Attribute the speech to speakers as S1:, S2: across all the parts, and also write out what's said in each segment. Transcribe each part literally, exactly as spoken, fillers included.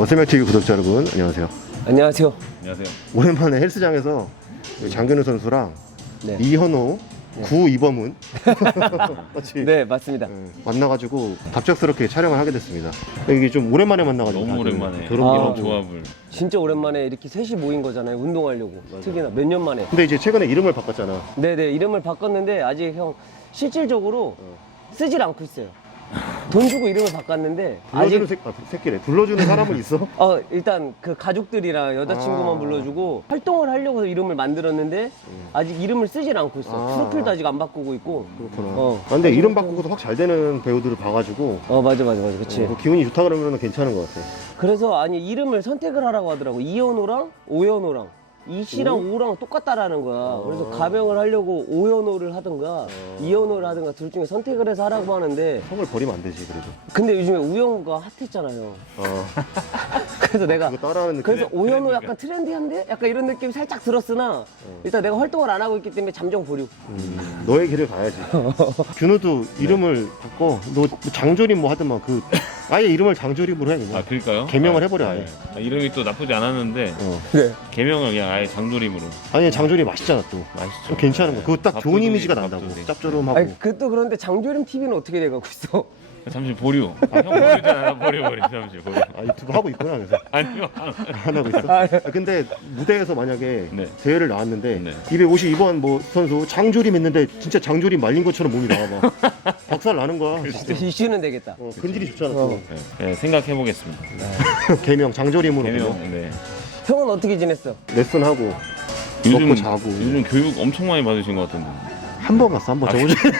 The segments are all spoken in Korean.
S1: 머슬매티비 구독자 여러분 안녕하세요.
S2: 안녕하세요.
S3: 안녕하세요.
S1: 오랜만에 헬스장에서 장근우 선수랑
S2: 네.
S1: 이현호,
S2: 네.
S1: 구 이범훈 같이
S2: 네, 맞습니다.
S1: 네, 만나가지고 갑작스럽게 촬영을 하게 됐습니다. 이게 좀 오랜만에 만나가지고
S3: 너무
S1: 다들
S3: 오랜만에
S1: 그런
S2: 아,
S1: 게
S3: 이런 조합을.
S2: 진짜 오랜만에 이렇게 셋이 모인 거잖아요. 운동하려고. 특히나 몇 년 만에.
S1: 근데 이제 최근에 이름을 바꿨잖아.
S2: 네네, 이름을 바꿨는데 아직 형 실질적으로 쓰질 않고 있어요. 돈 주고 이름을 바꿨는데
S1: 불러주는
S2: 아직
S1: 새, 아, 새끼래. 불러주는 사람은 있어?
S2: 어 일단 그 가족들이랑 여자친구만
S1: 아.
S2: 불러주고 활동을 하려고 이름을 만들었는데 아직 이름을 쓰질 않고 있어.
S1: 아.
S2: 프로필도 아직 안 바꾸고 있고.
S1: 그렇구나.
S2: 어.
S1: 아, 근데 이름 바꾸고도 확 잘 되는 배우들을 봐가지고
S2: 어 맞아 맞아 맞아, 그치.
S1: 어, 그 기운이 좋다 그러면 괜찮은 것 같아.
S2: 그래서 아니 이름을 선택을 하라고 하더라고. 이현호랑 오현호랑 이씨랑 오랑 똑같다라는 거야. 그래서 가명을 하려고 오현호를 하든가 이현호를 하든가 둘 중에 선택을 해서 하라고 하는데,
S1: 성을 버리면 안 되지 그래도.
S2: 근데 요즘에 우영우가 핫했잖아요.
S1: 어,
S2: 그래서 내가
S1: 그거 따라하는 느낌.
S2: 그래서 오현호
S3: 트렌드가.
S2: 약간 트렌디한데? 약간 이런 느낌이 살짝 들었으나 일단 내가 활동을 안 하고 있기 때문에 잠정 보류.
S1: 음, 너의 길을 가야지. 준우도 이름을 바꿔. 너 장조림 뭐 하더만 그 아예 이름을 장조림으로 해 그냥.
S3: 아 그럴까요?
S1: 개명을
S3: 아,
S1: 해버려,
S3: 아,
S1: 아예.
S3: 예. 아, 이름이 또 나쁘지 않았는데
S1: 어.
S2: 네.
S3: 개명을 그냥 아예 장조림으로.
S1: 아니 장조림 맛있잖아 또.
S3: 맛있죠.
S1: 좀 괜찮은 거. 그거 딱 좋은
S3: 밥도둑이,
S1: 이미지가 난다고.
S3: 밥도둑이.
S1: 짭조름하고.
S2: 아니 그또 그런데 장조림 티비는 어떻게 돼가고 있어?
S3: 잠시 보류. 아, 형 보류잖아. 버려 버려 잠시 보류.
S1: 아 유튜브 하고 있구나 그래서
S3: 아니요.
S1: 안 하고 있어. 아, 근데 무대에서 만약에
S3: 네.
S1: 대회를 나왔는데
S3: 네.
S1: 이백오십이 번 뭐 선수 장조림 했는데 진짜 장조림 말린 것처럼 몸이 나와봐. 박살 나는 거야. 진짜.
S2: 이슈는 되겠다.
S1: 어, 근질이 좋잖아.
S2: 어.
S1: 또.
S3: 네, 네, 생각해 보겠습니다.
S1: 개명 장조림으로
S3: 개명.
S1: 개명.
S3: 네.
S2: 형은 어떻게 지냈어?
S1: 레슨하고
S3: 요즘
S1: 먹고 자고.
S3: 요즘 교육 엄청 많이 받으신 것 같은데.
S1: 한 번 갔어 한 번. 저번 주에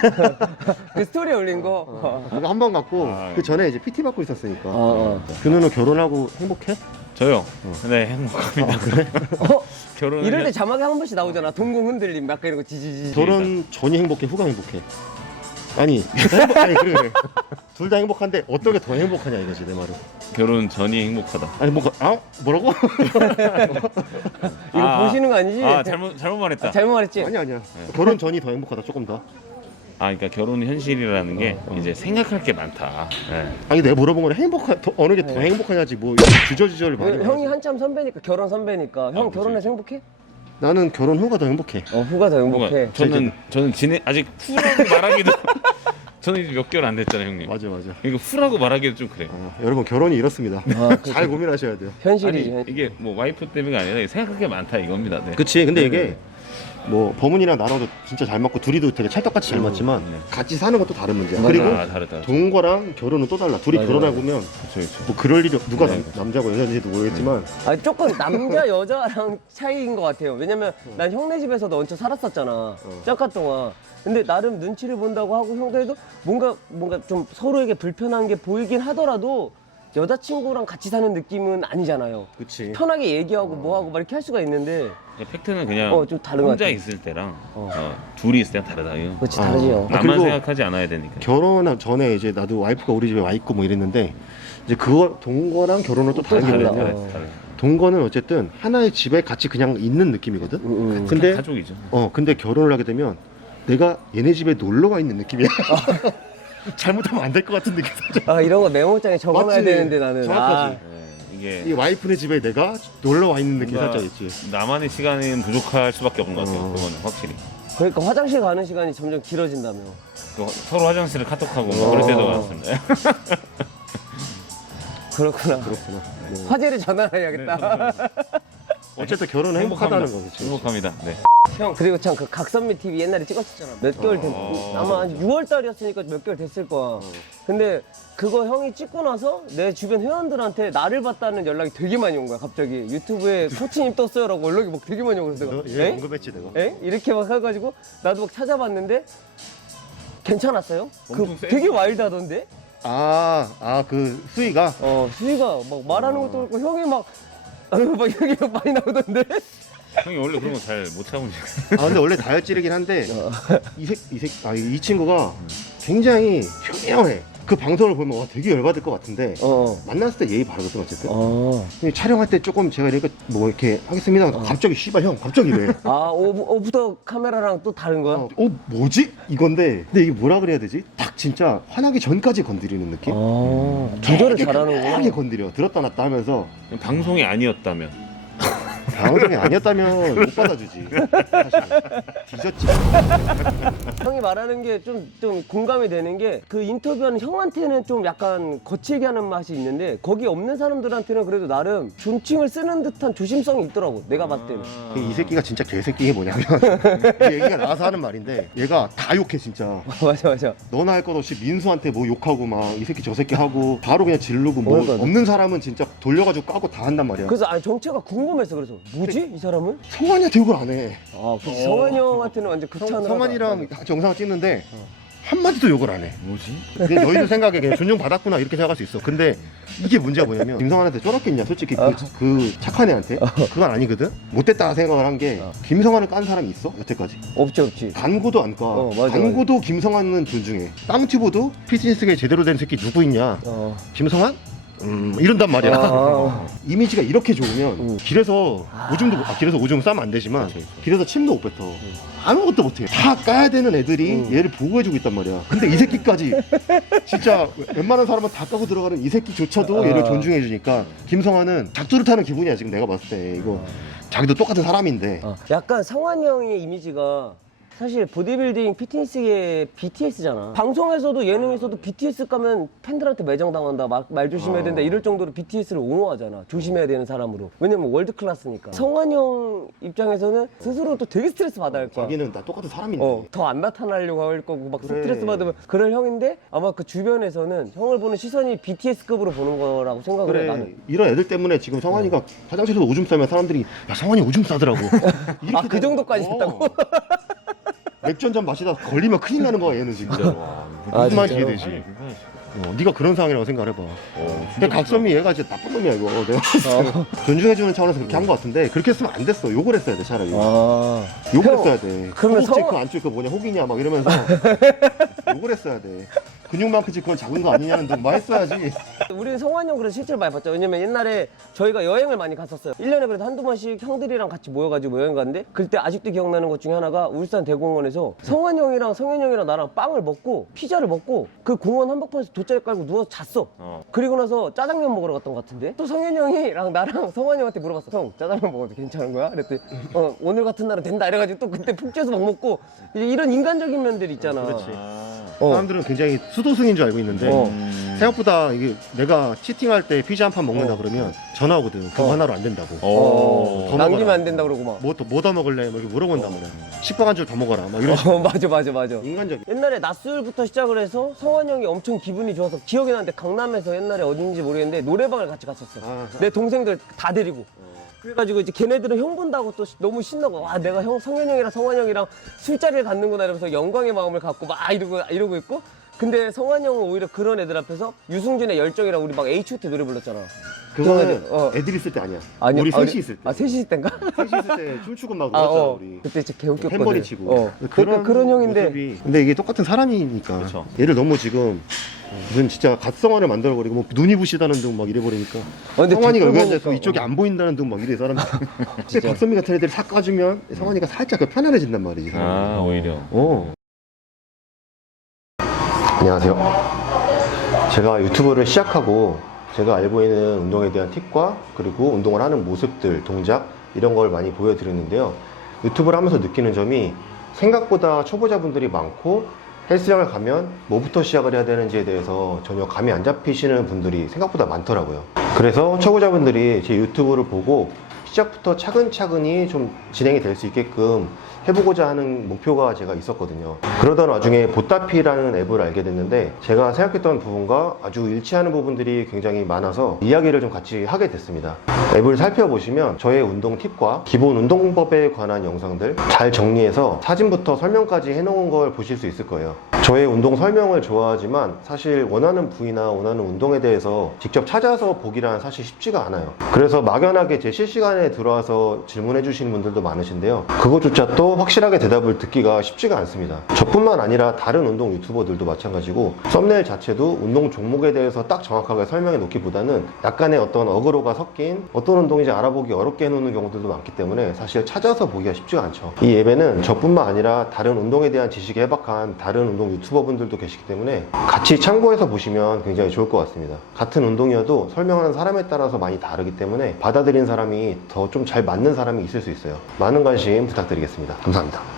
S2: 그 스토리 올린 거? 어.
S1: 그거 한 번 갔고
S3: 아,
S1: 그 전에 이제 피티 받고 있었으니까.
S2: 어, 어.
S1: 준우는 결혼하고 행복해?
S3: 저요. 네 행복합니다. 그래?
S2: 어?
S3: 결혼.
S2: 이럴 때 자막에 한 번씩 나오잖아. 동공 흔들림, 약간 이런 거 지지지.
S1: 결혼 전이 행복해 후가 행복해? 아니 행복, 아니 그래 그래 둘 다 행복한데 어떤 게 더 행복하냐 이거지 내 말은.
S3: 결혼 전이 행복하다.
S1: 아니 뭐 아? 뭐라고?
S2: 이거
S3: 아,
S2: 보시는 거 아니지?
S3: 아 잘못 잘못 말했다.
S2: 아, 잘못 말했지?
S1: 아니 아니야 결혼 전이 더 행복하다 조금 더.
S3: 아, 그러니까 결혼 현실이라는 게 이제 생각할 게 많다. 네.
S1: 아니 내가 물어본 거는 행복하 더, 어느 게 더 행복하냐지 뭐 주저주저를 많이
S2: 형- 형이
S1: 말하지.
S2: 한참 선배니까, 결혼 선배니까. 형
S3: 그치,
S2: 결혼해서
S3: 그치.
S2: 행복해?
S1: 나는 결혼 후가 더 행복해.
S2: 어, 후가 더 행복해.
S3: 뭔가 저는 저는 진행 아직 후라고 말하기도 저는 이제 몇 개월 안 됐잖아요, 형님.
S1: 맞아 맞아.
S3: 이거 후라고 말하기도 좀 그래.
S1: 어, 여러분 결혼이 이렇습니다.
S2: 아,
S1: 잘 고민하셔야 돼요.
S2: 현실이.
S3: 아니 이게 뭐 와이프 때문이 아니라 생각할 게 많다 이겁니다. 네.
S1: 그치 근데
S3: 네,
S1: 이게
S3: 네.
S1: 뭐 범은이랑 나랑도 진짜 잘 맞고 둘이도 되게 찰떡같이 잘 맞지만
S3: 네.
S1: 같이 사는 것도 다른 문제야.
S2: 맞아.
S1: 그리고
S3: 아, 다르다.
S1: 동거랑 결혼은 또 달라. 둘이
S2: 맞아,
S1: 결혼하고
S2: 맞아.
S1: 보면
S3: 그렇죠, 그렇죠.
S1: 뭐 그럴 일이 누가
S3: 네.
S1: 남, 남자고 여자인지도 모르겠지만
S2: 아니, 조금 남자, 여자랑 차이인 것 같아요. 왜냐면 난 형네 집에서도 얹혀 살았었잖아. 잠깐 동안. 근데 나름 눈치를 본다고 하고 형도 해도 뭔가, 뭔가 좀 서로에게 불편한 게 보이긴 하더라도 여자친구랑 같이 사는 느낌은 아니잖아요.
S1: 그치.
S2: 편하게 얘기하고 뭐하고 막 이렇게 할 수가 있는데.
S3: 그러니까 팩트는 그냥
S2: 어, 좀 다른 것
S3: 혼자
S2: 같아.
S3: 있을 때랑
S2: 어.
S3: 어, 둘이 있을 때랑 다르다. 이거.
S2: 그렇지,
S1: 아.
S2: 다르지요.
S1: 아,
S3: 나만
S1: 그리고
S3: 생각하지 않아야 되니까.
S1: 결혼 전에 이제 나도 와이프가 우리 집에 와 있고 뭐 이랬는데 이제 그거 동거랑 결혼은 또 다른 게
S2: 달라.
S1: 뭐냐면
S2: 어.
S3: 다르다.
S1: 동거는 어쨌든 하나의 집에 같이 그냥 있는 느낌이거든.
S2: 음, 음.
S1: 근데
S3: 가족이죠.
S1: 어 근데 결혼을 하게 되면 내가 얘네 집에 놀러 와 있는 느낌이야. 잘못하면 안 될 것 같은 느낌.
S2: 아, 이런 거 메모장에 적어놔야
S1: 맞지?
S2: 되는데 나는.
S1: 정확하지.
S3: 네, 이게
S1: 이 와이프네 집에 내가 놀러 와 있는 느낌
S3: 뭔가
S1: 살짝 있지.
S3: 나만의 시간은 부족할 수밖에 없는 것 같아요.
S1: 어.
S3: 그거는 확실히.
S2: 아, 그러니까 화장실 가는 시간이 점점 길어진다며.
S3: 그 서로 화장실을 카톡하고 막
S2: 어.
S3: 그럴 때도 많습니다.
S2: 그렇구나.
S1: 그렇구나. 뭐.
S2: 화제를 전환해야겠다.
S1: 어쨌든 결혼은 행복하다는 거 그치.
S3: 행복합니다. 네.
S2: 형, 그리고 참 그 각선미 티비 옛날에 찍었었잖아. 몇 개월 됐,
S3: 어.
S2: 아마 한 유월 달이었으니까 몇 개월 됐을 거야. 근데 그거 형이 찍고 나서 내 주변 회원들한테 나를 봤다는 연락이 되게 많이 온 거야, 갑자기. 유튜브에 코치님 떴어요 라고 연락이 막 되게 많이 오고 그래서
S1: 너,
S2: 내가,
S1: 얘
S2: 엥?
S1: 언급했지 내가.
S2: 엥? 이렇게 막 해가지고 나도 막 찾아봤는데 괜찮았어요? 그
S3: 엄청 세.
S2: 되게 와일드하던데?
S1: 아, 아, 그 수위가
S2: 어, 수희가 막 말하는 것도 그렇고 형이 막, 아유, 막 이렇게 막 많이 나오던데?
S3: 형이 원래 그런 거 잘 못 참으니까.
S1: 아 근데 원래 다혈질이긴 한데 이색 이색 아 이 친구가 굉장히 현명해. 그 방송을 보면 와, 되게 열받을 것 같은데
S2: 어.
S1: 만났을 때 예의 바르거든 어쨌든.
S2: 어.
S1: 근데 촬영할 때 조금 제가 이렇게 뭐 이렇게 하겠습니다. 갑자기 씨발 형 갑자기 왜?
S2: 아, 오브, 오브 더 카메라랑 또 다른 거야?
S1: 어, 어 뭐지? 이건데 근데 이게 뭐라 그래야 되지? 딱 진짜 화나기 전까지 건드리는 느낌?
S2: 아, 조절을
S1: 되게
S2: 잘하는구나.
S1: 강하게 건드려 들었다 놨다 하면서
S3: 방송이 아니었다면
S1: 방송이 아니었다면 못 받아주지 사실 뒤졌지.
S2: 형이 말하는 게 좀 좀 공감이 되는 게 그 인터뷰하는 형한테는 좀 약간 거칠게 하는 맛이 있는데 거기 없는 사람들한테는 그래도 나름 존칭을 쓰는 듯한 조심성이 있더라고 내가 봤을 때는.
S1: 이 새끼가 진짜 개새끼 게 뭐냐면 이 얘기가 나와서 하는 말인데 얘가 다 욕해 진짜.
S2: 맞아 맞아.
S1: 너나 할 것 없이 민수한테 뭐 욕하고 막 이 새끼 저 새끼 하고 바로 그냥 지르고 뭐
S2: 맞아, 맞아.
S1: 없는 사람은 진짜 돌려가지고 까고 다 한단 말이야.
S2: 그래서 아니 정체가 궁금했어. 그래서 뭐지 이 사람은?
S1: 성환이한테 욕을 안 해.
S2: 아, 그치. 성환이 형한테는 완전 극찬을.
S1: 성환이랑 같이 영상을 찍는데 한마디도 욕을 안 해.
S3: 뭐지?
S1: 근데 너희들 생각에 그냥 존중받았구나 이렇게 생각할 수 있어. 근데 이게 문제가 뭐냐면 김성환한테 쫄았겠냐 솔직히 그, 그 착한 애한테 그건 아니거든. 못됐다 생각을 한 게 김성환을 깐 사람이 있어 여태까지?
S2: 없지 없지.
S1: 간고도 안 까.
S2: 어, 맞아,
S1: 간고도 김성환은 존중해. 땅튜브도 피트니스계에 제대로 된 새끼 누구 있냐?
S2: 어.
S1: 김성환? 음 이런단 말이야.
S2: 아.
S1: 이미지가 이렇게 좋으면
S2: 음.
S1: 길에서 오줌도 아, 길에서 오줌 싸면 안 되지만 길에서 침도 못 뱉어. 아무것도 못해. 다 까야 되는 애들이
S2: 음.
S1: 얘를 보호해주고 있단 말이야. 근데 이 새끼까지 진짜 웬만한 사람은 다 까고 들어가는 이 새끼조차도
S2: 아.
S1: 얘를 존중해주니까 김성환은 작두를 타는 기분이야 지금 내가 봤을 때. 이거 자기도 똑같은 사람인데
S2: 어. 약간 성환이 형의 이미지가 사실 보디빌딩 피트니스계 비티에스잖아. 방송에서도 예능에서도 비티에스 가면 팬들한테 매장당한다, 말, 말 조심해야 된다 이럴 정도로 비티에스를 옹호하잖아. 조심해야 되는 사람으로. 왜냐면 월드 클래스니까. 성환이 형 입장에서는 스스로 또 되게 스트레스 받아야 할 거야.
S1: 자기는 나 똑같은 사람인데.
S2: 어, 더 안 나타나려고 할 거고 막
S1: 그래.
S2: 스트레스 받으면 그럴 형인데 아마 그 주변에서는 형을 보는 시선이 비티에스급으로 보는 거라고 생각을 해
S1: 그래
S2: 나는.
S1: 이런 애들 때문에 지금 성환이가 화장실에서 오줌 싸면 사람들이 야 성환이 오줌 싸더라고.
S2: 아, 그 정도까지 했다고?
S1: 맥주 한잔 마시다 걸리면 큰일 나는 거야 얘는 진짜.
S2: 아,
S1: 무슨 말
S2: 진짜로?
S1: 기대지. 어, 네가 그런 상황이라고 생각을 해봐.
S3: 어,
S1: 근데 각선미 얘가 진짜 나쁜 놈이야 이거. 내가
S2: 어.
S1: 존중해주는 차원에서 그렇게 한 것 같은데 그렇게 했으면 안 됐어. 욕을 했어야 돼 차라리.
S2: 아.
S1: 욕을
S2: 형,
S1: 했어야 돼.
S2: 그러면
S1: 허벅지
S2: 성-
S1: 그 안쪽 그 뭐냐 혹이냐 막 이러면서 욕을 했어야 돼. 근육만 크지 그건 작은 거 아니냐는 놈말 했어야지.
S2: 우리는 성환이 형 그래서 실제로 많이 봤죠. 왜냐면 옛날에 저희가 여행을 많이 갔었어요. 일 년에 그래도 한두 번씩 형들이랑 같이 모여가지고 여행 갔는데 그때 아직도 기억나는 것 중에 하나가 울산 대공원에서 성환이 형이랑 성현이 형이랑 나랑 빵을 먹고 피자를 먹고 그 공원 한복판에서 돗자리 깔고 누워서 잤어.
S3: 어.
S2: 그리고 나서 짜장면 먹으러 갔던 것 같은데 또 성현이 형이랑 나랑 성환이 형한테 물어봤어. 형 짜장면 먹어도 괜찮은 거야? 그랬더니 어, 오늘 같은 날은 된다 이래가지고 또 그때 푹 쬐서 막 먹고 이제 이런 인간적인 면들이 있잖아.
S1: 그렇지.
S3: 아.
S2: 어.
S1: 사람들은 굉장히 수도승인 줄 알고 있는데
S2: 어.
S3: 음.
S1: 생각보다 이게 내가 치팅할 때 피자 한 판 먹는다
S2: 어.
S1: 그러면 전화 오거든. 그거
S2: 어.
S1: 하나로 안 된다고.
S3: 어.
S1: 더
S2: 남기면
S1: 먹어라.
S2: 안 된다 그러고 막.
S1: 뭐 또 뭐 더 먹을래? 막 이렇게 물어본단 말이야. 식빵 한 줄 더 먹어라. 막 이런 식으로.
S2: 어, 맞아 맞아 맞아.
S1: 인간적인.
S2: 옛날에 낮술부터 시작을 해서 성환이 형이 엄청 기분이 좋아서 기억이 나는데 강남에서 옛날에 어딘지 모르겠는데 노래방을 같이 갔었어.
S1: 아,
S2: 내 동생들 다 데리고. 그래가지고 이제 걔네들은 형 본다고 또 너무 신나고 와 내가 형 성현 형이랑 성환 형이랑 술자리를 갖는구나 이러면서 영광의 마음을 갖고 막 이러고 이러고 있고. 근데 성환 형은 오히려 그런 애들 앞에서 유승준의 열정이랑 우리 막 에이치 오 티 노래 불렀잖아.
S1: 그거는
S2: 어.
S1: 애들 있을 때 아니야.
S2: 아니,
S1: 우리
S2: 아,
S1: 셋이 있을 때.
S2: 아 셋이 있을 땐가?
S1: 셋이 있을 때 춤추고 막
S2: 아,
S1: 놀았잖아
S2: 어.
S1: 우리.
S2: 그때 진짜 개웃겼거든.
S1: 햄버리 치고.
S2: 어. 그러니까 그런 형인데.
S1: 모습이. 근데 이게 똑같은 사람이니까.
S3: 그쵸.
S1: 얘를 너무 지금 무슨 진짜 갓성환을 만들어버리고 뭐 눈이 부시다는 둥 막 이래버리니까.
S2: 어, 근데
S1: 성환이가
S2: 뒷부분
S1: 여기 앉아서
S2: 보니까,
S1: 이쪽이
S2: 어.
S1: 안 보인다는 둥 막 이래 사람들. 근데
S2: 진짜.
S1: 박선미 같은 애들이 싹 까주면 성환이가 살짝 그 편안해진단 말이지.
S3: 아, 오히려.
S1: 어. 안녕하세요. 제가 유튜브를 시작하고 제가 알고 있는 운동에 대한 팁과 그리고 운동을 하는 모습들, 동작 이런 걸 많이 보여드렸는데요. 유튜브를 하면서 느끼는 점이 생각보다 초보자분들이 많고 헬스장을 가면 뭐부터 시작을 해야 되는지에 대해서 전혀 감이 안 잡히시는 분들이 생각보다 많더라고요. 그래서 초보자분들이 제 유튜브를 보고 시작부터 차근차근히 좀 진행이 될 수 있게끔 해보고자 하는 목표가 제가 있었거든요. 그러던 와중에 보따피라는 앱을 알게 됐는데 제가 생각했던 부분과 아주 일치하는 부분들이 굉장히 많아서 이야기를 좀 같이 하게 됐습니다. 앱을 살펴보시면 저의 운동 팁과 기본 운동법에 관한 영상들 잘 정리해서 사진부터 설명까지 해놓은 걸 보실 수 있을 거예요. 저의 운동 설명을 좋아하지만 사실 원하는 부위나 원하는 운동에 대해서 직접 찾아서 보기란 사실 쉽지가 않아요. 그래서 막연하게 제 실시간에 들어와서 질문해 주시는 분들도 많으신데요. 그것조차 또 확실하게 대답을 듣기가 쉽지가 않습니다. 저뿐만 아니라 다른 운동 유튜버들도 마찬가지고 썸네일 자체도 운동 종목에 대해서 딱 정확하게 설명해 놓기보다는 약간의 어떤 어그로가 섞인 어떤 운동인지 알아보기 어렵게 해놓는 경우들도 많기 때문에 사실 찾아서 보기가 쉽지가 않죠. 이 앱에는 저뿐만 아니라 다른 운동에 대한 지식이 해박한 다른 운동 유튜버분들도 계시기 때문에 같이 참고해서 보시면 굉장히 좋을 것 같습니다. 같은 운동이어도 설명하는 사람에 따라서 많이 다르기 때문에 받아들인 사람이 더 좀 잘 맞는 사람이 있을 수 있어요. 많은 관심 부탁드리겠습니다. 감사합니다.